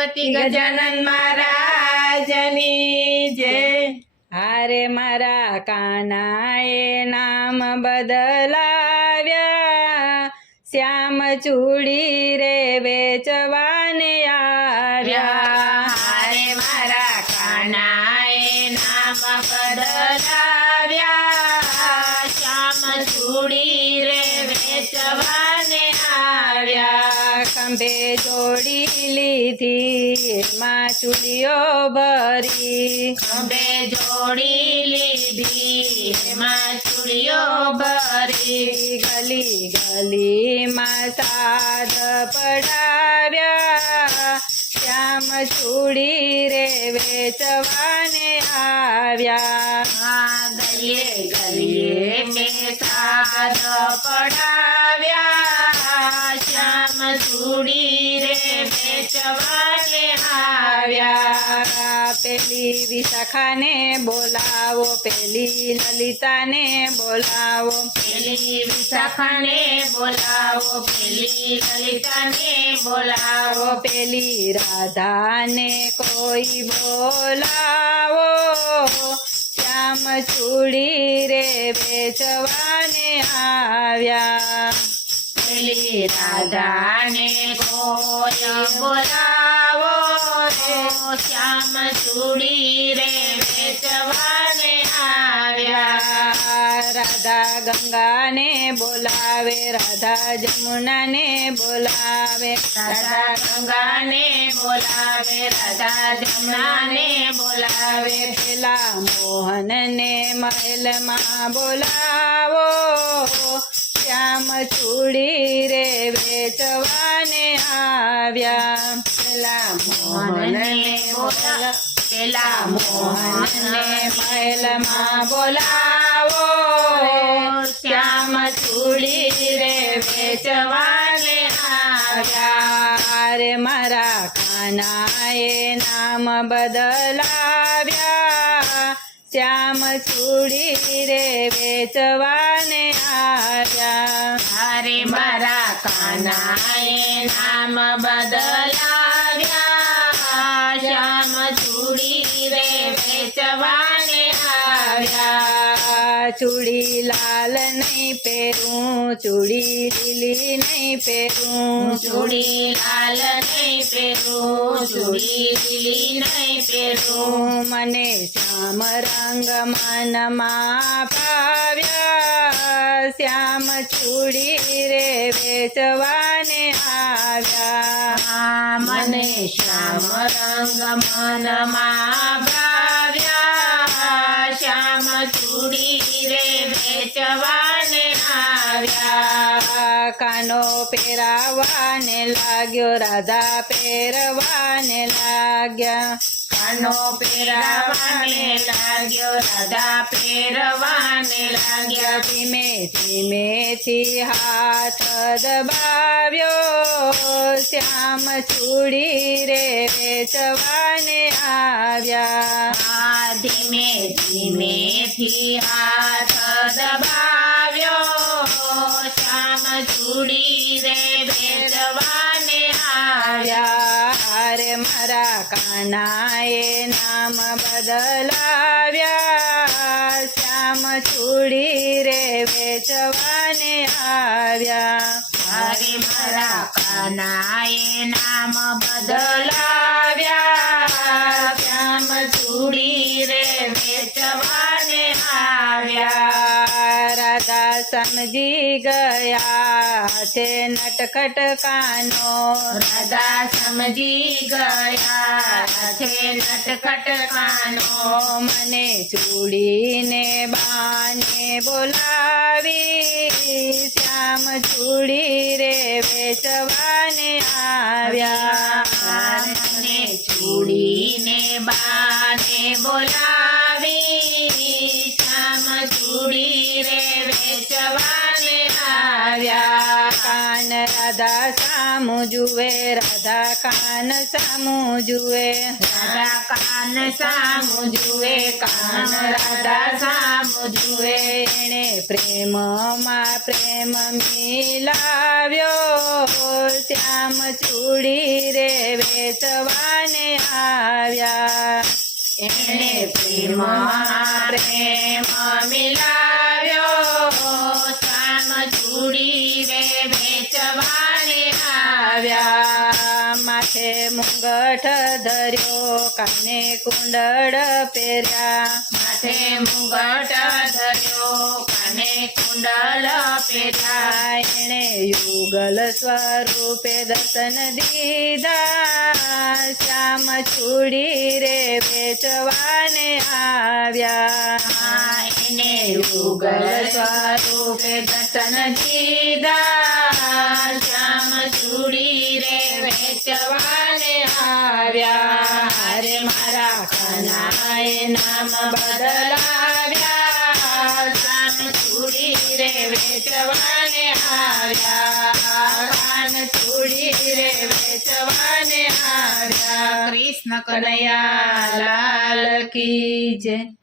ગણપતિ ગજાનન મહારાજની જય। હારે મારા કાનાએ નામ બદલાવ્યા, શ્યામ ચૂડી રે વેચવાને આવ્યા। હારે મારા કાનાએ નામ બદલાવ્યા, શ્યામ ચૂડી રે વેચવાને આવ્યા। ખંભે જોડી લીધી એમાં ચૂડીઓ ભરી, ખંભે જોડી લીધી એમાં ચૂડીઓ ભરી। ગલી ગલીમાં સાદ પડાવ્યા, શ્યામ ચૂડી રે વેચવાને આવ્યા। ગલીએ ગલીએ મેં સાદ પડાવ્યા, શ્યામ ચૂડી રે વેચવાને આવ્યા। પેલી વિશાખાને બોલાવો, પેલી લલિતાને બોલાવો, પેલી વિશાખાને બોલાવો, પેલી લલિતાને બોલાવો। પેલી રાધાને કોઈ બોલાવો, શ્યામ ચૂડી રે વેચવાને આવ્યા। પેલી રાધાને કોઈ બોલાવો, શ્યામ ચૂડી રે વેચવાને આવ્યા। રાધા ગંગાને બોલાવે, રાધા જમુનાને બોલાવે, રાધા ગંગાને બોલાવે, રાધા જમનાને બોલાવે। પેલા મોહનને મહેલમાં બોલાવો, શ્યામ ચૂડી રે વેચવાને આવ્યા। પેલા મોહનને બોલાવો, પેલા મોહનને મહેલમાં બોલાવો, શ્યામ ચૂડી રે વેચવાને આવ્યા। રે મારા કાનાએ નામ બદલાવ્યા, શ્યામ ચૂડી રે વેચવાને આવ્યા। હારે મારા કાનાએ નામ બદલાવ્યા, શ્યામ ચૂડી રે વેચવાને આવ્યા। ચૂડી લાલ નહીં પહેરું, ચૂડી લીલી નહીં પહેરું, ચૂડી લાલ નહીં પહેરું, ચૂડી લીલી નહીં પહેરું। મને શ્યામ રંગ મનમાં ભાવ્યા, શ્યામ ચૂડી રે વેચવાને આવ્યા। મને શ્યામ રંગ મનમાં ભાવ્યા, શ્યામ ચૂડી રે વેચવાને આવ્યા। કાનો પહેરાવાને લાગ્યો, રાધા પહેરવાને લાગ્યા, કાનો પહેરાવાને લાગ્યો, રાધા પહેરવાને લાગ્યા। ધીમે ધીમેથી હાથ દબાવ્યો, શ્યામ ચૂડી રે વેચવાને આવ્યા। ધીમે ધીમેથી હાથ દબાવ્યો, શ્યામ ચૂડી રે વેચવાને આવ્યા। રે મારા કાનાએ નામ બદલાવ્યા, શ્યામ ચૂડી રે વેચવાને આવ્યા। હરે મારા કાનાએ નામ બદલાવ્યા, શ્યામ ચૂડી રે વેચવાને આવ્યા। રાધા સમજી ગયા છે નટખટ કાનો, રાધા સમજી ગયા છે નટખટ કાનો। મને ચૂડીને બાને બોલાવી, શ્યામ ચૂડી રે વેચવાને આવ્યા। મને ચૂડીને બાને બોલાવી, શ્યામ ચૂડી રે વેચવાને આવ્યા। કાન રાધા સામું જુએ, રાધા કાન સામું જુએ, રાધા કાન સામું જુએ, કાન રાધા સામું જુએ। એણે પ્રેમમાં પ્રેમ મિલાવ્યો, શ્યામ ચૂડી રે વેચવા આવ્યા. એને પ્રેમમાં પ્રેમ મિલાવ્યો શ્યામ ચૂડી રે વેચવાને આવ્યા. માથે મુંગઠ ધર્યો કાને કુંડળ પહેર્યા. માથે મુગટ ધર્યો કાને કુંડલ પહેર્યા. એણે યુગલ સ્વરૂપે દર્શન દીધા શ્યામ ચૂડી રે વેચવાને આવ્યા. એને યુગલ સ્વરૂપે દર્શન દીધા શ્યામ ચૂડી રે વેચવાને આવ્યા. હરે મારા કનાએ નામ બદલાવ્યા શ્યામ ચૂડી રે વેચવાને આવ્યા. કાન ચૂડી રે વેચવાને આવ્યા. કૃષ્ણ કનૈયા લાલ કી જય.